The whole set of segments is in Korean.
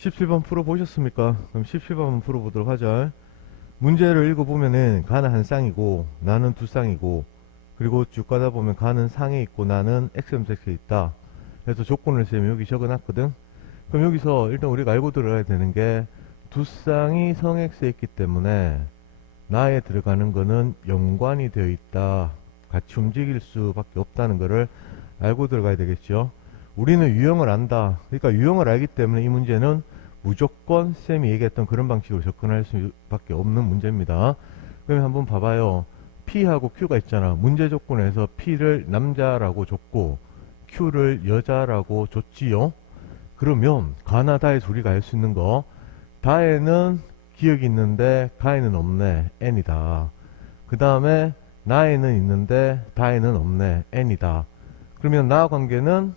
17번 풀어보셨습니까? 그럼 17번 풀어보도록 하죠. 문제를 읽어보면은 가는 한 쌍이고 나는 두 쌍이고, 그리고 쭉 가다 보면 가는 상에 있고 나는 XMX에 있다. 그래서 조건을 쌤이 여기 적어놨거든. 그럼 여기서 일단 우리가 알고 들어가야 되는 게, 두 쌍이 성 X에 있기 때문에 나에 들어가는 거는 연관이 되어 있다, 같이 움직일 수밖에 없다는 거를 알고 들어가야 되겠죠. 우리는 유형을 안다. 그러니까 유형을 알기 때문에 이 문제는 무조건 쌤이 얘기했던 그런 방식으로 접근할 수밖에 없는 문제입니다. 그러면 한번 봐봐요. P하고 Q가 있잖아. 문제 조건에서 P를 남자라고 줬고 Q를 여자라고 줬지요. 그러면 가나 다에서 우리가 알 수 있는 거, 다에는 기억이 있는데 가에는 없네, N이다. 그 다음에 나에는 있는데 다에는 없네, N이다. 그러면 나 관계는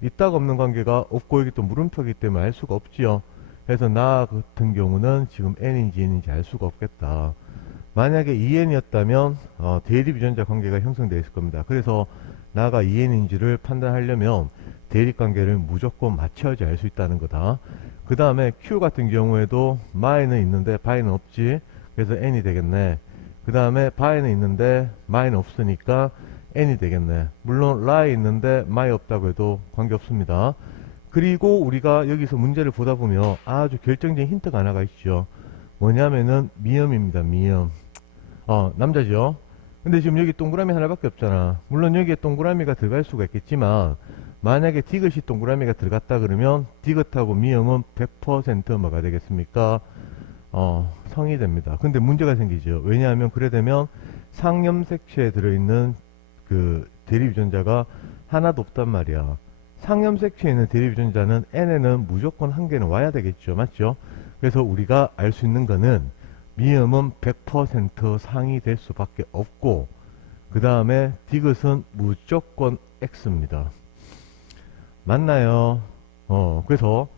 있다가 없는 관계가 없고, 여기 또 물음표이기 때문에 알 수가 없지요. 그래서 나 같은 경우는 지금 N인지 N인지 알 수가 없겠다. 만약에 2N이었다면 대립 유전자 관계가 형성되어 있을 겁니다. 그래서 나가 2N인지를 판단하려면 대립 관계를 무조건 맞춰야지 알 수 있다는 거다. 그 다음에 Q 같은 경우에도 마에는 있는데 바에는 없지. 그래서 N이 되겠네. 그 다음에 바에는 있는데 마에는 없으니까 N이 되겠네. 물론 라에 있는데 마에 없다고 해도 관계없습니다. 그리고 우리가 여기서 문제를 보다 보면 아주 결정적인 힌트가 하나가 있죠. 뭐냐면은 미음입니다. 미음. 남자죠. 근데 지금 여기 동그라미 하나밖에 없잖아. 물론 여기에 동그라미가 들어갈 수가 있겠지만, 만약에 디귿이 동그라미가 들어갔다 그러면 디귿하고 미음은 100% 뭐가 되겠습니까? 성이 됩니다. 근데 문제가 생기죠. 왜냐하면 그래 되면 상염색체에 들어있는 그 대립 유전자가 하나도 없단 말이야. 상염색체에 있는 대립 유전자는 N에는 무조건 한 개는 와야 되겠죠. 맞죠? 그래서 우리가 알 수 있는 거는 미음은 100% 상이 될 수밖에 없고, 그 다음에 디귿은 무조건 X입니다. 맞나요? 그래서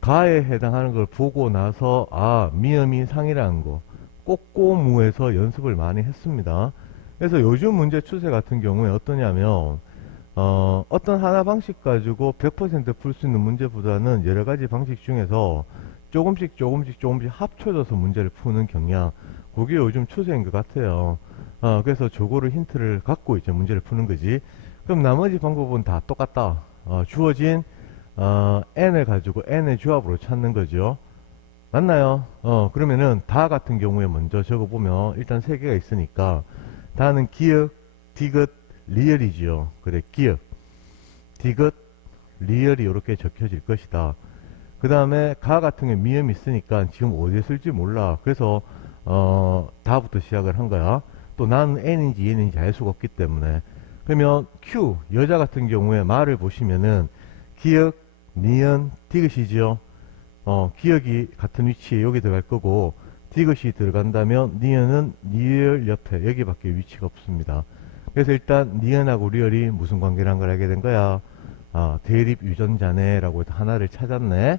가에 해당하는 걸 보고 나서 미음이 상이라는 거 꼬꼬무에서 연습을 많이 했습니다. 그래서 요즘 문제 추세 같은 경우에 어떠냐면, 어떤 하나 방식 가지고 100% 풀 수 있는 문제보다는 여러 가지 방식 중에서 조금씩 합쳐져서 문제를 푸는 경향, 그게 요즘 추세인 것 같아요. 그래서 저거를 힌트를 갖고 이제 문제를 푸는 거지. 그럼 나머지 방법은 다 똑같다. 주어진 n을 가지고 n의 조합으로 찾는 거죠. 맞나요? 그러면은 다 같은 경우에 먼저 적어보면 일단 세 개가 있으니까, 다는 기역, 디귿, 리얼이지요. 그래, 기역, 디귿, 리얼이 이렇게 적혀질 것이다. 그 다음에 가 같은 게 미음이 있으니까 지금 어디에 쓸지 몰라. 그래서 다부터 시작을 한 거야. 또 나는 n인지 n인지 알 수가 없기 때문에. 그러면 q, 여자 같은 경우에 말을 보시면은 기역, 니은, 디귿이지요. 기역이 같은 위치에 여기 들어갈 거고, 디귿이 들어간다면 니은은 리얼 옆에 여기밖에 위치가 없습니다. 그래서 일단 니은하고 리얼이 무슨 관계라는 걸 알게 된 거야. 대립 유전자네 라고 해서 하나를 찾았네.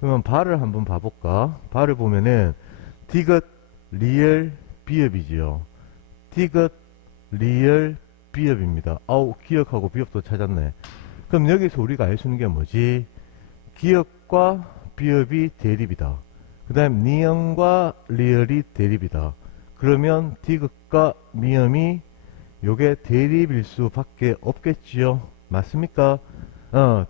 그러면 발을 한번 봐볼까. 발을 보면은 디귿, 리얼, 비읍이지요. 디귿, 리얼, 비읍입니다. 기역하고 비읍도 찾았네. 그럼 여기서 우리가 알 수 있는 게 뭐지? 기역과 비읍이 대립이다. 그 다음 니은과 리얼이 대립이다. 그러면 디귿과 미음이 요게 대립일 수밖에 없겠지요. 맞습니까?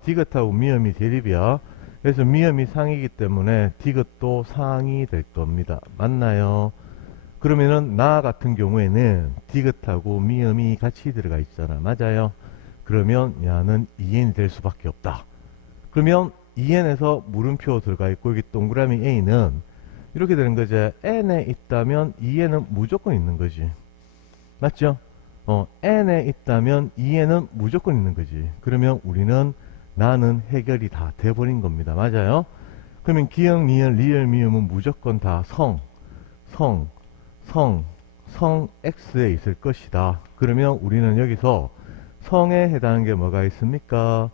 디귿하고 미음이 대립이야. 그래서 미음이 상이기 때문에 디귿도 상이 될 겁니다. 맞나요? 그러면은 나 같은 경우에는 디귿하고 미음이 같이 들어가 있잖아. 맞아요? 그러면 야는 2n이 될 수밖에 없다. 그러면 2n에서 물음표 들어가 있고 여기 동그라미 a는 이렇게 되는 거지. n에 있다면 2n은 무조건 있는 거지. 맞죠? n에 있다면 2n은 무조건 있는 거지. 그러면 우리는 나는 해결이 다 돼버린 겁니다. 맞아요? 그러면 기역, 니은, 리얼, 미음은 무조건 다 성 X에 있을 것이다. 그러면 우리는 여기서 성에 해당하는 게 뭐가 있습니까?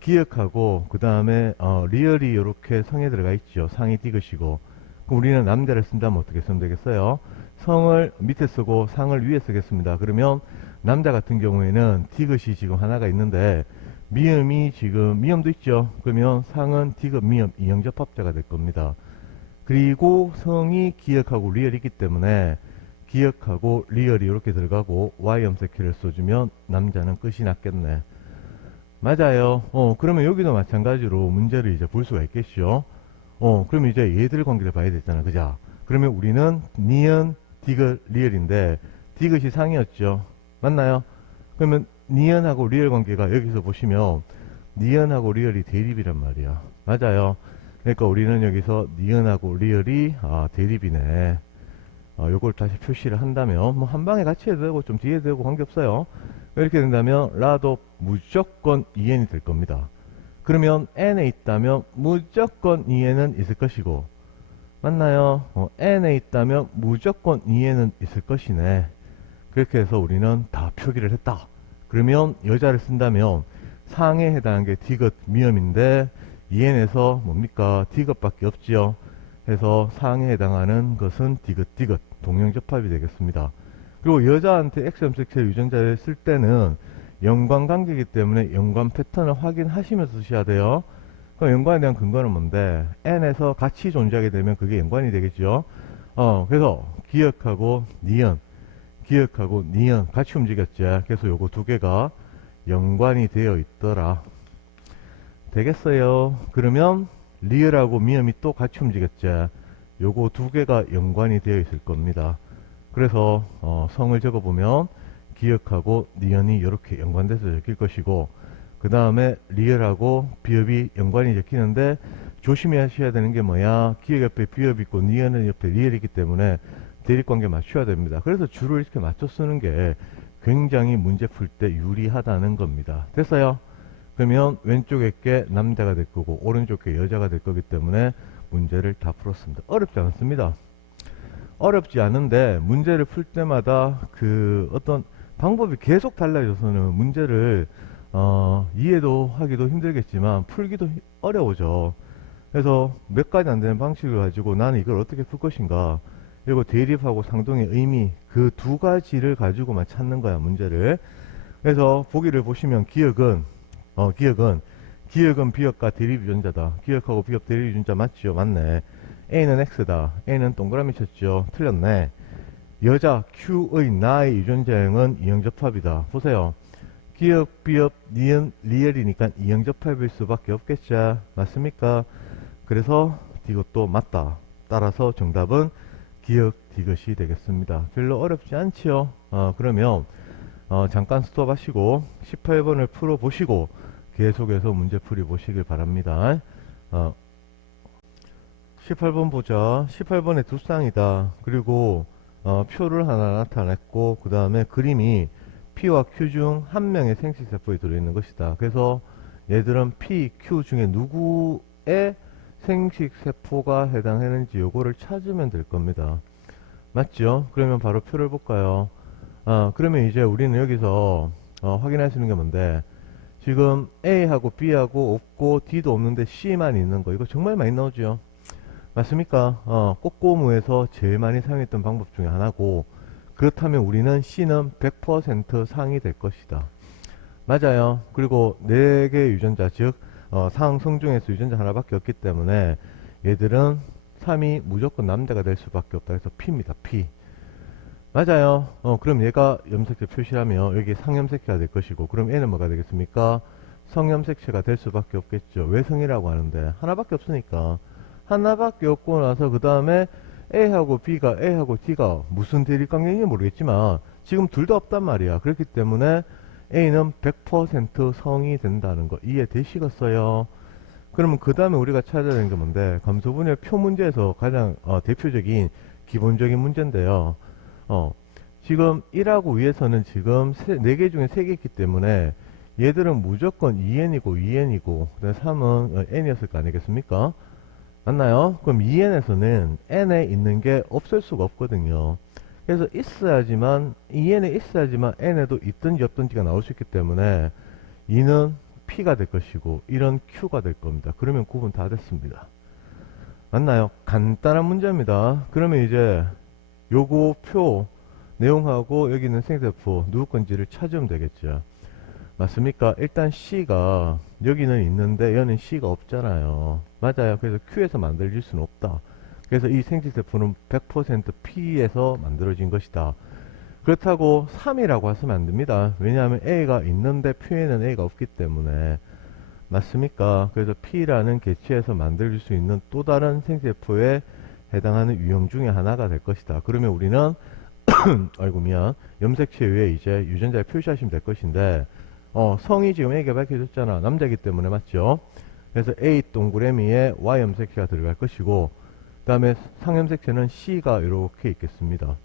기역하고 그 다음에 리얼이 이렇게 성에 들어가 있죠. 상이 디귿이고. 그럼 우리는 남자를 쓴다면 어떻게 쓰면 되겠어요? 성을 밑에 쓰고 상을 위에 쓰겠습니다. 그러면 남자 같은 경우에는 디귿이 지금 하나가 있는데 미음이 지금 미음도 있죠. 그러면 상은 디귿 미음 이형접합자가 될 겁니다. 그리고 성이 기역하고 리얼이 있기 때문에 기역하고 리얼이 이렇게 들어가고 y 염색키를 써주면 남자는 끝이 났겠네. 맞아요. 그러면 여기도 마찬가지로 문제를 이제 볼 수가 있겠죠. 그러면 이제 얘들 관계를 봐야 되잖아. 그죠? 그러면 우리는 니은, 디귿, 리얼인데 디귿이 상이었죠. 맞나요? 그러면 니은하고 리얼 관계가 여기서 보시면 니은하고 리얼이 대립이란 말이야. 맞아요. 그러니까 우리는 여기서 니은하고 리얼이 대립이네. 요걸 다시 표시를 한다면 뭐 한 방에 같이 해도 되고 좀 뒤에 되고 관계없어요. 이렇게 된다면 라도 무조건 2n이 될 겁니다. 그러면 n에 있다면 무조건 2n은 있을 것이고, 맞나요? n에 있다면 무조건 2n은 있을 것이네. 그렇게 해서 우리는 다 표기를 했다. 그러면 여자를 쓴다면 상에 해당하는 게 디귿 미음인데 2n에서 뭡니까? 디귿밖에 없지요. 해서 상에 해당하는 것은 디귿 디귿 동형접합이 되겠습니다. 그리고 여자한테 X염색체 유전자를 쓸 때는 연관관계이기 때문에 연관 패턴을 확인하시면서 쓰셔야 돼요. 그럼 연관에 대한 근거는 뭔데? n에서 같이 존재하게 되면 그게 연관이 되겠죠. 그래서 기역하고 니은, 기역하고 니은 같이 움직였지. 그래서 요거 두 개가 연관이 되어 있더라. 되겠어요. 그러면 리얼하고 미음이 또 같이 움직였지. 요거 두 개가 연관이 되어 있을 겁니다. 그래서 성을 적어보면 기역하고 니은이 이렇게 연관돼서 적힐 것이고, 그 다음에 리얼하고 비읍이 연관이 적히는데 조심하셔야 되는 게 뭐야? 기역 옆에 비읍이 있고 니은은 옆에 리얼이 있기 때문에 대립관계 맞춰야 됩니다. 그래서 줄을 이렇게 맞춰 쓰는 게 굉장히 문제 풀 때 유리하다는 겁니다. 됐어요? 그러면 왼쪽에 게 남자가 될 거고 오른쪽에 게 여자가 될 거기 때문에 문제를 다 풀었습니다. 어렵지 않습니다. 어렵지 않은데 문제를 풀 때마다 그 어떤 방법이 계속 달라져서는 문제를 이해도 하기도 힘들겠지만 풀기도 어려워져. 그래서 몇 가지 안 되는 방식을 가지고 나는 이걸 어떻게 풀 것인가, 그리고 대립하고 상동의 의미, 그 두 가지를 가지고만 찾는 거야, 문제를. 그래서 보기를 보시면 기역은 비역과 대립 유전자다. 기역하고 비역 대립 유전자 맞죠? 맞네. A는 X다. A는 동그라미 쳤죠? 틀렸네. 여자 Q의 나의 유전자형은 이형접합이다. 보세요. 기역, 비역, 니은, 리얼이니까 이형접합일 수밖에 없겠죠. 맞습니까? 그래서 이것도 맞다. 따라서 정답은 기역, 디귿이 되겠습니다. 별로 어렵지 않지요? 그러면 잠깐 스톱 하시고 18번을 풀어보시고 계속해서 문제풀이 보시길 바랍니다. 18번 보자. 18번에 두 쌍이다. 그리고 표를 하나 나타냈고 그 다음에 그림이 P와 Q 중 한 명의 생식세포에 들어있는 것이다. 그래서 얘들은 P, Q 중에 누구의 생식세포가 해당하는지 요거를 찾으면 될 겁니다. 맞죠? 그러면 바로 표를 볼까요? 그러면 이제 우리는 여기서 확인할 수 있는 게 뭔데, 지금 A하고 B하고 없고 D도 없는데 C만 있는 거, 이거 정말 많이 나오죠? 맞습니까? 꼬꼬무에서 제일 많이 사용했던 방법 중에 하나고, 그렇다면 우리는 C는 100% 상이 될 것이다. 맞아요. 그리고 4개의 유전자, 즉 상성 중에서 유전자 하나밖에 없기 때문에 얘들은 3이 무조건 남자가 될 수밖에 없다. 그래서 P입니다. P. 맞아요. 그럼 얘가 염색체 표시하면 여기 상염색체가 될 것이고, 그럼 얘는 뭐가 되겠습니까? 성염색체가 될 수밖에 없겠죠. 왜 성이라고 하는데? 하나밖에 없으니까. 하나밖에 없고 나서 그 다음에 A하고 B가, A하고 D가 무슨 대립관계인지 모르겠지만 지금 둘 다 없단 말이야. 그렇기 때문에 A는 100% 성이 된다는 거 이해되시겠어요? 그러면 그 다음에 우리가 찾아야 되는 게 뭔데, 감소분열 표 문제에서 가장 대표적인 기본적인 문제인데요. 지금 1하고 위에서는 지금 4개 중에 3개 있기 때문에 얘들은 무조건 2n이고 2n이고 그 다음 3은 n이었을 거 아니겠습니까? 맞나요? 그럼 2n에서는 n에 있는 게 없을 수가 없거든요. 그래서 있어야지만 2n에 있어야지만 n에도 있든지 없든지가 나올 수 있기 때문에 2는 P가 될 것이고 1은 Q가 될 겁니다. 그러면 구분 다 됐습니다. 맞나요? 간단한 문제입니다. 그러면 이제 요거 표 내용하고 여기 있는 생세포 누구 건지를 찾으면 되겠죠. 맞습니까? 일단 C가 여기는 있는데 여는 C가 없잖아요. 맞아요. 그래서 Q에서 만들어질 수는 없다. 그래서 이 생식세포는 100% P에서 만들어진 것이다. 그렇다고 3이라고 하시면 안 됩니다. 왜냐하면 A가 있는데 P에는 A가 없기 때문에. 맞습니까? 그래서 P라는 개체에서 만들 수 있는 또 다른 생세포에 해당하는 유형 중에 하나가 될 것이다. 그러면 우리는 아이고 미안, 염색체 위에 이제 유전자를 표시하시면 될 것인데 성이 지금 A가 밝혀졌잖아. 남자이기 때문에 맞죠? 그래서 A 동그라미에 Y 염색체가 들어갈 것이고 그 다음에 상염색체는 C가 이렇게 있겠습니다.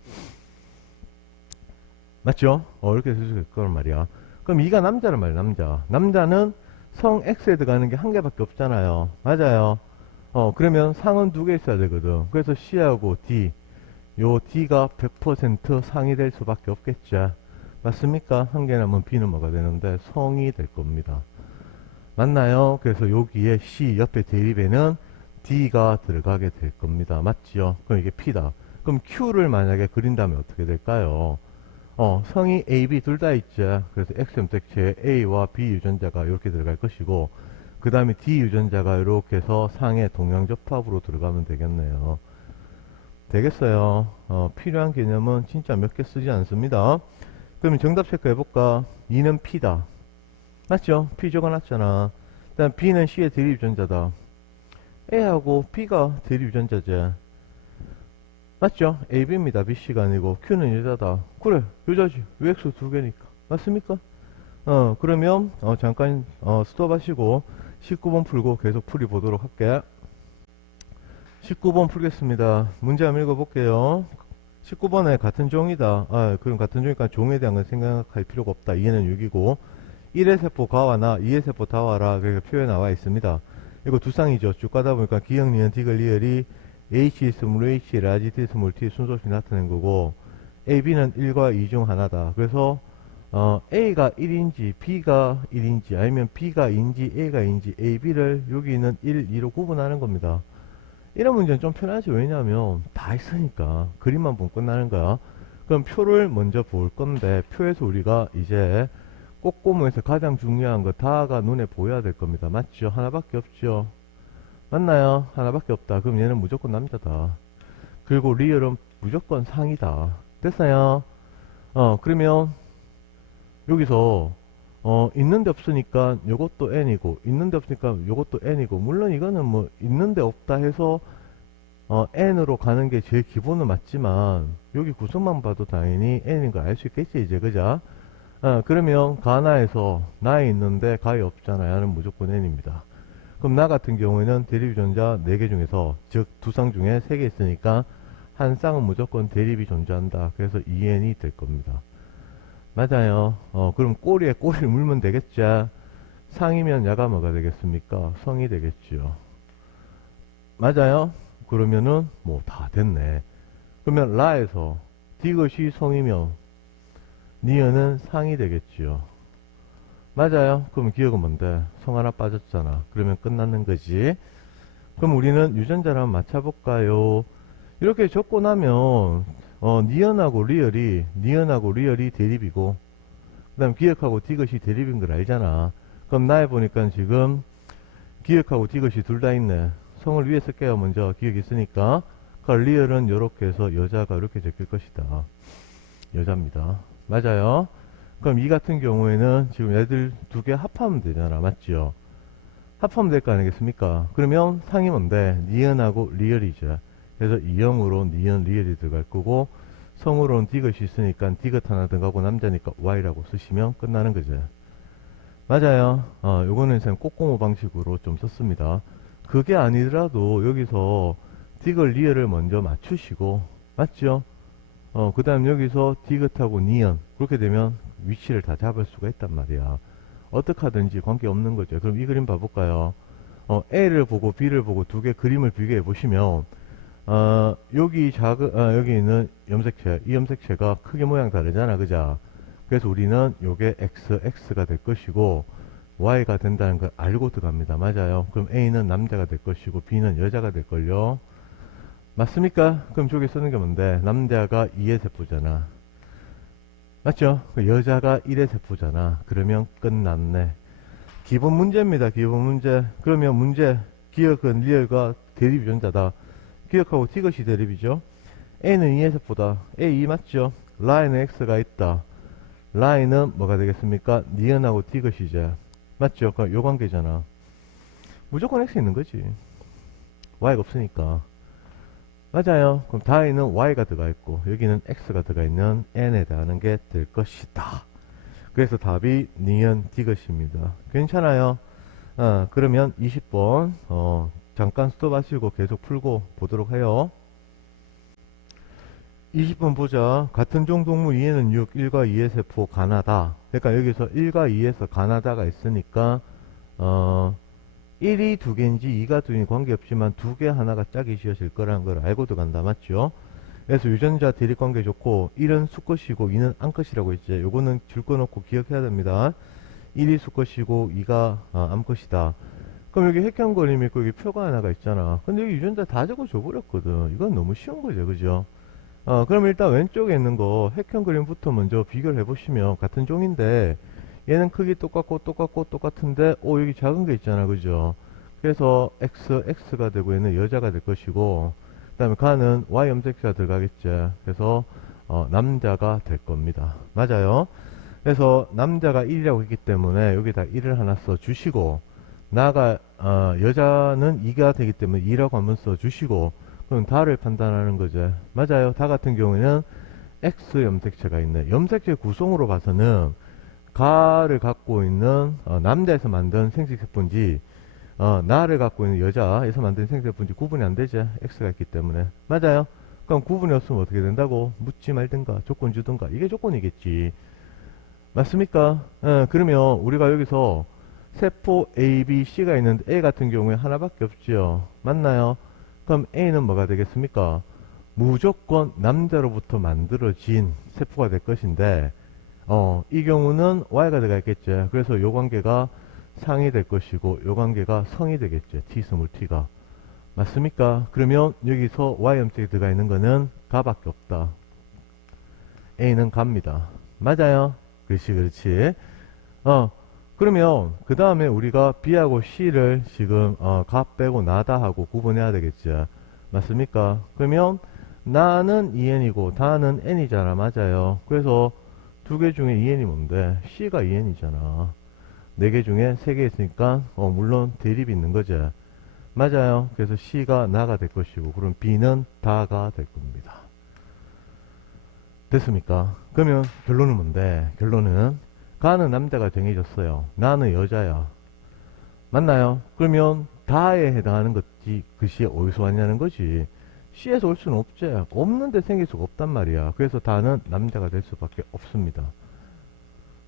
맞죠? 이렇게 쓸 수 있을 거란 말이야. 그럼 이가 남자란 말이야. 남자는 성 X에 들어가는 게 한 개밖에 없잖아요. 맞아요. 그러면 상은 두 개 있어야 되거든. 그래서 C하고 D, 요 D가 100% 상이 될 수밖에 없겠죠. 맞습니까? 한 개 남은 B는 뭐가 되는데 성이 될 겁니다. 맞나요? 그래서 여기에 C 옆에 대립에는 D가 들어가게 될 겁니다. 맞지요? 그럼 이게 P다. 그럼 Q를 만약에 그린다면 어떻게 될까요? 성이 A, B 둘 다 있죠. 그래서 X 염색체에 A와 B 유전자가 이렇게 들어갈 것이고 그 다음에 D 유전자가 이렇게 해서 상의 동양접합으로 들어가면 되겠네요. 되겠어요. 필요한 개념은 진짜 몇 개 쓰지 않습니다. 그러면 정답 체크해볼까? 2는 P다. 맞죠? P 적어놨잖아. 그 다음 B는 C의 대립 유전자다. A하고 B가 대립 유전자지. 맞죠? AB입니다. BC가 아니고 Q는 여자다. 그래, 여자지. UX 두 개니까. 맞습니까? 그러면 잠깐 스톱 하시고 19번 풀고 계속 풀이 보도록 할게. 19번 풀겠습니다. 문제 한번 읽어볼게요. 19번에 같은 종이다. 그럼 같은 종이니까 종에 대한 건 생각할 필요가 없다. 2에는 6이고 1의 세포 가와나 2의 세포 다와라. 그렇게 표에 나와 있습니다. 이거 두 쌍이죠. 쭉 가다 보니까 기억, 니은, 디귿, 리을이 H 스몰 H, 라지 T 스몰 T 순서없이 나타낸 거고 A, B는 1과 2 중 하나다. 그래서 A가 1인지 B가 1인지 아니면 B가 2인지 A가 2인지 A, B를 여기 있는 1, 2로 구분하는 겁니다. 이런 문제는 좀 편하지. 왜냐하면 다 있으니까 그림만 보면 끝나는 거야. 그럼 표를 먼저 볼 건데 표에서 우리가 이제 꼬꼬무에서 가장 중요한 거 다가 눈에 보여야 될 겁니다. 맞죠? 하나밖에 없죠. 맞나요? 하나밖에 없다. 그럼 얘는 무조건 남자다. 그리고 리얼은 무조건 상이다. 됐어요? 그러면 여기서 있는데 없으니까 요것도 n이고 있는데 없으니까 요것도 n이고 물론 이거는 뭐 있는데 없다 해서 n으로 가는 게 제일 기본은 맞지만 여기 구성만 봐도 당연히 n인 걸 알 수 있겠지 이제 그자? 그러면 가나에서 나에 있는데 가에 없잖아. 얘는 무조건 n입니다. 그럼 나 같은 경우에는 대립 유전자 4개 중에서 즉 두 쌍 중에 3개 있으니까 한 쌍은 무조건 대립이 존재한다. 그래서 2n이 될 겁니다. 맞아요. 그럼 꼬리에 꼬리를 물면 되겠죠. 상이면 야가 뭐가 되겠습니까? 성이 되겠죠. 맞아요. 그러면은 뭐 다 됐네. 그러면 라에서 디귿이 성이면 니은은 상이 되겠지요. 맞아요. 그럼 기억은 뭔데? 성 하나 빠졌잖아. 그러면 끝났는 거지. 그럼 우리는 유전자를 한번 맞춰볼까요? 이렇게 적고 나면 니은하고 리얼이 대립이고 그 다음 기억하고 디귿이 대립인 걸 알잖아. 그럼 나에 보니까 지금 기억하고 디귿이 둘 다 있네. 성을 위에 쓸게요. 먼저 기억이 있으니까. 그러니까 리얼은 이렇게 해서 여자가 이렇게 적힐 것이다. 여자입니다. 맞아요. 그럼 이 같은 경우에는 지금 얘들 두 개 합하면 되잖아. 맞죠? 합하면 될 거 아니겠습니까? 그러면 상이 뭔데? 니은하고 리얼이죠. 그래서 2형으로 니은 리얼이 들어갈 거고 성으로는 디귿이 있으니까 디귿 하나 들어가고 남자니까 Y라고 쓰시면 끝나는 거죠. 맞아요. 요거는 참 꼬꼬모 방식으로 좀 썼습니다. 그게 아니더라도 여기서 디귿 리얼을 먼저 맞추시고 맞죠? 그 다음 여기서 디귿하고 니은 그렇게 되면 위치를 다 잡을 수가 있단 말이야. 어떻게 하든지 관계없는 거죠. 그럼 이 그림 봐볼까요? A를 보고 B를 보고 두 개 그림을 비교해 보시면 여기 여기 있는 염색체 이 염색체가 크게 모양 다르잖아. 그죠? 그래서 우리는 요게 XX가 될 것이고 Y가 된다는 걸 알고 들어갑니다. 맞아요. 그럼 A는 남자가 될 것이고 B는 여자가 될 걸요. 맞습니까? 그럼 저기 쓰는 게 뭔데? 남자가 2의 세포잖아. 맞죠? 그 여자가 1의 세포잖아. 그러면 끝났네. 기본 문제입니다. 기본 문제. 그러면 문제. 기억은 리얼과 대립 유전자다. 기억하고 이것이 대립이죠. A는 2의 세포다. A 2 맞죠? 라인은 X가 있다. 라인은 뭐가 되겠습니까? 니은하고 이것이죠. 맞죠? 그럼 요 관계잖아. 무조건 X 있는 거지. Y가 없으니까. 맞아요. 그럼 다에는 Y가 들어가 있고 여기는 X가 들어가 있는 N에 해당하는 게 될 것이다. 그래서 답이 니은 디귿입니다. 괜찮아요. 그러면 20번 잠깐 스톱하시고 계속 풀고 보도록 해요. 20번 보자. 같은 종 동물 2에는 6, 1과 2의 세포 가나다. 그러니까 여기서 1과 2에서 가나다가 있으니까 1이 두 개인지 2가 두 개인지 관계없지만 두 개 하나가 짝이 지어질 거라는 걸 알고 들어간다. 맞죠? 그래서 유전자 대립관계 좋고 1은 수컷이고 2는 암컷이라고 했지. 요거는 줄 거 놓고 기억해야 됩니다. 1이 수컷이고 2가 암컷이다. 그럼 여기 핵형그림 있고 여기 표가 하나가 있잖아. 근데 여기 유전자 다 적어줘 버렸거든. 이건 너무 쉬운 거죠. 그죠? 그럼 일단 왼쪽에 있는 거 핵형그림부터 먼저 비교를 해보시면 같은 종인데 얘는 크기 똑같고 똑같은데 여기 작은 게 있잖아. 그죠? 그래서 X가 되고 얘는 여자가 될 것이고 그 다음에 가는 Y 염색체가 들어가겠죠. 그래서 남자가 될 겁니다. 맞아요. 그래서 남자가 1이라고 했기 때문에 여기다 1을 하나 써주시고 여자는 2가 되기 때문에 2라고 한번 써주시고 그럼 다를 판단하는 거죠. 맞아요. 다 같은 경우에는 X 염색체가 있네. 염색체 구성으로 봐서는 가를 갖고 있는 남자에서 만든 생식세포인지 나를 갖고 있는 여자에서 만든 생식세포인지 구분이 안 되죠. X가 있기 때문에. 맞아요. 그럼 구분이 없으면 어떻게 된다고? 묻지 말든가 조건 주든가 이게 조건이겠지. 맞습니까? 그러면 우리가 여기서 세포 A, B, C가 있는데 A 같은 경우에 하나밖에 없지요. 맞나요? 그럼 A는 뭐가 되겠습니까? 무조건 남자로부터 만들어진 세포가 될 것인데 이 경우는 Y가 들어가 있겠죠. 그래서 요 관계가 상이 될 것이고 요 관계가 성이 되겠죠. T 스몰 T가. 맞습니까? 그러면 여기서 Y 염색이 들어가 있는 거는 가밖에 없다. A는 갑니다. 맞아요. 그렇지. 그러면 그 다음에 우리가 B하고 C를 지금 가 빼고 나다 하고 구분해야 되겠죠. 맞습니까? 그러면 나는 2n이고 다는 n이잖아. 맞아요. 그래서 두 개 중에 2n이 뭔데? C가 2n이잖아. 네 개 중에 세 개 있으니까 물론 대립이 있는 거죠. 맞아요. 그래서 C가 나가 될 것이고 그럼 B는 다가 될 겁니다. 됐습니까? 그러면 결론은 뭔데? 결론은 가는 남자가 정해졌어요. 나는 여자야. 맞나요? 그러면 다에 해당하는 것이 어디서 왔냐는 거지. C에서 올 수는 없지. 없는데 생길 수가 없단 말이야. 그래서 다는 남자가 될 수밖에 없습니다.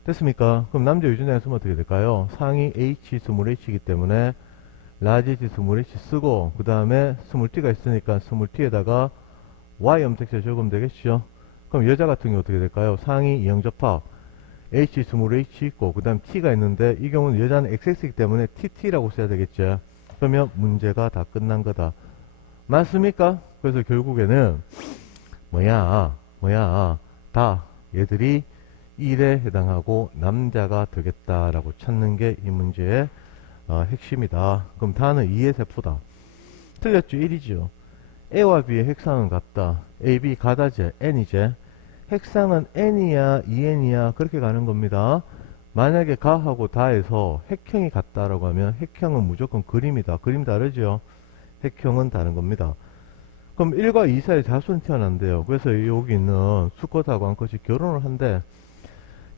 됐습니까? 그럼 남자 유전자에 쓰면 어떻게 될까요? 상위 H 스몰 H이기 때문에 라지 H 스몰 H 쓰고 그 다음에 스몰 T가 있으니까 스몰 T에다가 Y 염색체 적으면 되겠죠? 그럼 여자 같은 경우 어떻게 될까요? 상위 이형접합 H 스몰 H 있고 그 다음 T가 있는데 이 경우는 여자는 XX이기 때문에 TT라고 써야 되겠죠? 그러면 문제가 다 끝난 거다. 맞습니까? 그래서 결국에는 다 얘들이 1에 해당하고 남자가 되겠다라고 찾는 게 이 문제의 핵심이다. 그럼 다는 2의 세포다. 틀렸죠? 1이죠. A와 B의 핵상은 같다. A, B 가다제 N이제. 핵상은 N이야 2N이야 그렇게 가는 겁니다. 만약에 가하고 다에서 핵형이 같다라고 하면 핵형은 무조건 그림이다. 그림 다르죠? 핵형은 다른 겁니다. 그럼 1과 2 사이에 자손이 태어난대요. 그래서 여기 있는 수컷하고 암컷이 결혼을 한대.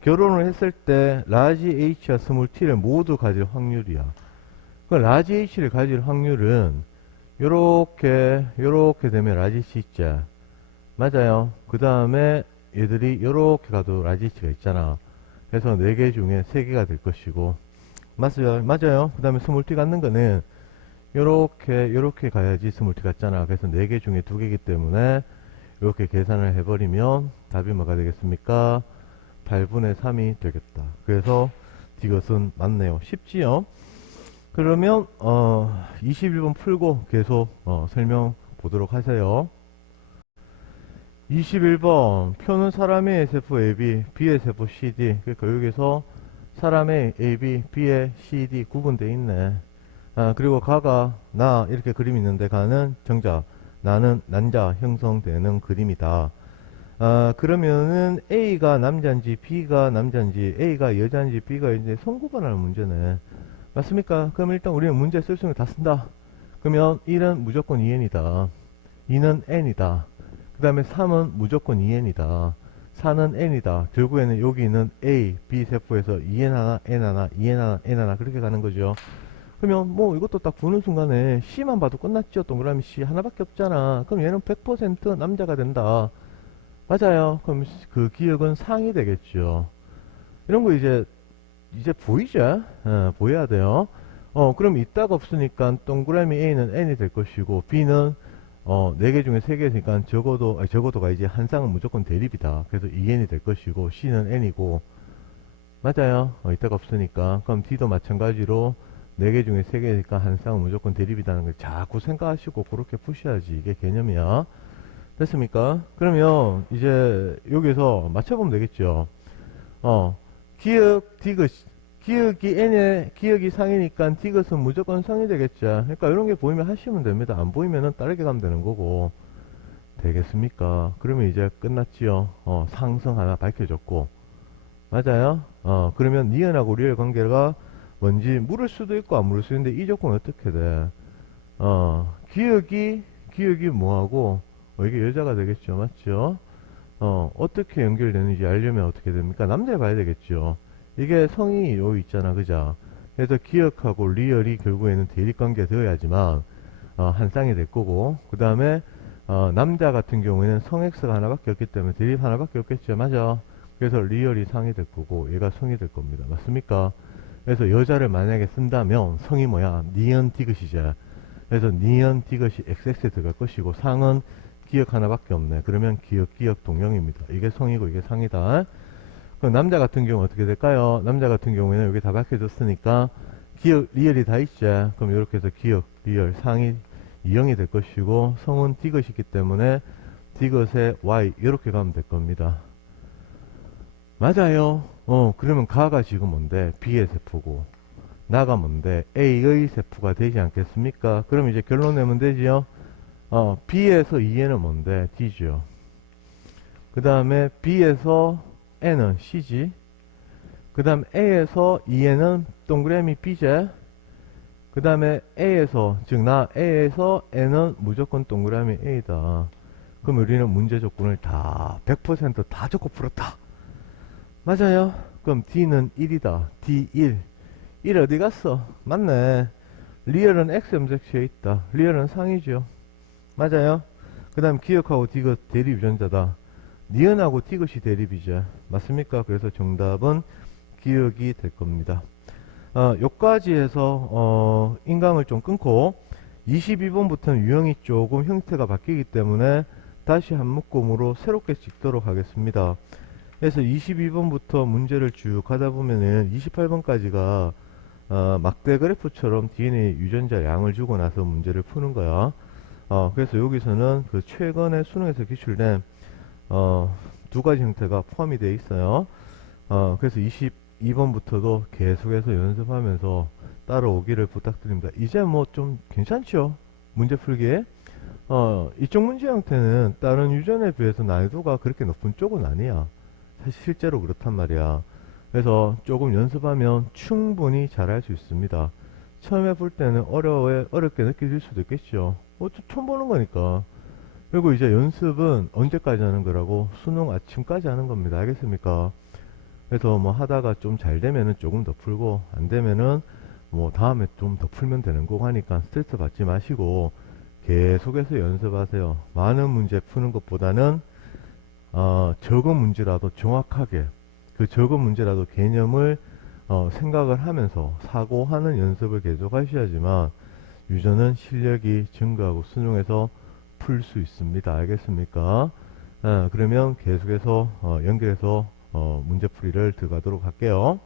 결혼을 했을 때 라지 H와 스몰 T를 모두 가질 확률이야. 그 라지 H를 가질 확률은 요렇게 되면 라지 C 있죠. 맞아요. 그 다음에 얘들이 요렇게 가도 라지 H가 있잖아. 그래서 4개 중에 3개가 될 것이고 맞아요. 그 다음에 스몰 T 갖는 거는 요렇게 가야지 스몰 T 같잖아. 그래서 4개 중에 2개이기 때문에 이렇게 계산을 해버리면 답이 뭐가 되겠습니까? 8분의 3이 되겠다. 그래서 이것은 맞네요. 쉽지요? 그러면 21번 풀고 계속 설명 보도록 하세요. 21번 표는 사람 A의 세포 AB, B의 세포 CD. 그러니까 여기서 사람 A, AB, B의 CD 구분되어 있네. 그리고 가가 나 이렇게 그림이 있는데 가는 정자, 나는 난자 형성되는 그림이다. 그러면은 A가 남자인지 B가 남자인지 A가 여자인지 B가 이제 성구분하는 문제네. 맞습니까? 그럼 일단 우리는 문제 쓸 수 있는 거 다 쓴다. 그러면 1은 무조건 2n이다. 2는 n이다. 그 다음에 3은 무조건 2n이다. 4는 n이다. 결국에는 여기는 A, B 세포에서 2n 하나, n 하나, 2n 하나, n 하나 그렇게 가는 거죠. 그러면 뭐 이것도 딱 보는 순간에 C만 봐도 끝났죠. 동그라미 C 하나밖에 없잖아. 그럼 얘는 100% 남자가 된다. 맞아요. 그럼 그 기억은 상이 되겠죠. 이런 거 이제 보이죠? 보여야 돼요. 그럼 이따가 없으니까 동그라미 A는 n이 될 것이고 B는 4개 중에 3개니까 적어도가 이제 한 쌍은 무조건 대립이다. 그래서 2n이 될 것이고 C는 n이고 맞아요. 이따가 없으니까. 그럼 D도 마찬가지로 4개 중에 3개니까 한 쌍은 무조건 대립이라는 걸 자꾸 생각하시고 그렇게 푸셔야지. 이게 개념이야. 됐습니까? 그러면 이제 여기서 맞춰보면 되겠죠. 기억이 상이니까 디귿은 무조건 상이 되겠죠. 그러니까 이런 게 보이면 하시면 됩니다. 안 보이면은 다르게 가면 되는 거고. 되겠습니까? 그러면 이제 끝났지요. 상성 하나 밝혀졌고. 맞아요? 그러면 니은하고 리을 관계가 뭔지 물을 수도 있고 안 물을 수도 있는데 이 조건은 어떻게 돼? 기억이 뭐하고, 이게 여자가 되겠죠. 맞죠? 어떻게 연결되는지 알려면 어떻게 됩니까? 남자 봐야 되겠죠. 이게 성이 여기 있잖아. 그죠? 그래서 기억하고 리얼이 결국에는 대립관계 되어야지만, 한 쌍이 될 거고, 그 다음에, 남자 같은 경우에는 성 X가 하나밖에 없기 때문에 대립 하나밖에 없겠죠. 맞아. 그래서 리얼이 상이 될 거고, 얘가 성이 될 겁니다. 맞습니까? 그래서 여자를 만약에 쓴다면, 성이 뭐야? 니은 디귿이죠. 그래서 니은 디귿이 XX에 들어갈 것이고, 상은 기억 하나밖에 없네. 그러면 기억 동형입니다. 이게 성이고 이게 상이다. 그럼 남자 같은 경우 어떻게 될까요? 남자 같은 경우에는 여기 다 밝혀졌으니까 기억 리얼이 다 있죠. 그럼 이렇게 해서 기억 리얼 상이 2형이 될 것이고 성은 디귿이기 때문에 디귿의 y 이렇게 가면 될 겁니다. 맞아요. 그러면 가가 지금 뭔데? B의 세포고 나가 뭔데? A의 세포가 되지 않겠습니까? 그럼 이제 결론 내면 되지요. B에서 2N은 뭔데? D죠. 그 다음에 B에서 N은 C지. 그 다음 A에서 2N은 동그라미 B제. 그 다음에 A에서, 즉, A에서 N은 무조건 동그라미 A다. 그럼 우리는 문제 조건을 다 100% 적고 풀었다. 맞아요. 그럼 D는 1이다. D1. 1 어디 갔어? 맞네. 리얼은 X 염색체에 있다. 리얼은 상이죠. 맞아요. 그 다음 기억하고 디귿 대립 유전자다. 니은하고 디귿이 대립이죠. 맞습니까? 그래서 정답은 기억이 될 겁니다. 요까지 해서 인강을 좀 끊고 22번부터는 유형이 조금 형태가 바뀌기 때문에 다시 한 묶음으로 새롭게 찍도록 하겠습니다. 그래서 22번부터 문제를 쭉 하다 보면은 28번까지가 막대 그래프처럼 DNA 유전자 양을 주고 나서 문제를 푸는 거야. 그래서 여기서는 그 최근에 수능에서 기출된 두 가지 형태가 포함이 되어 있어요. 그래서 22번부터도 계속해서 연습하면서 따라오기를 부탁드립니다. 이제 뭐 좀 괜찮죠? 문제 풀기에. 이쪽 문제 형태는 다른 유전에 비해서 난이도가 그렇게 높은 쪽은 아니야. 사실 실제로 그렇단 말이야. 그래서 조금 연습하면 충분히 잘할 수 있습니다. 처음에 볼 때는 어렵게 느껴질 수도 있겠죠. 처음 보는 거니까. 그리고 이제 연습은 언제까지 하는 거라고? 수능 아침까지 하는 겁니다. 알겠습니까? 그래서 뭐 하다가 좀 잘 되면은 조금 더 풀고, 안 되면은 뭐 다음에 좀 더 풀면 되는 거고 하니까 스트레스 받지 마시고 계속해서 연습하세요. 많은 문제 푸는 것보다는 적은 문제라도 정확하게 그 적은 문제라도 개념을 생각을 하면서 사고하는 연습을 계속 하셔야지만 유전은 실력이 증가하고 수능에서 풀 수 있습니다. 알겠습니까? 그러면 계속해서 연결해서 문제풀이를 들어가도록 할게요.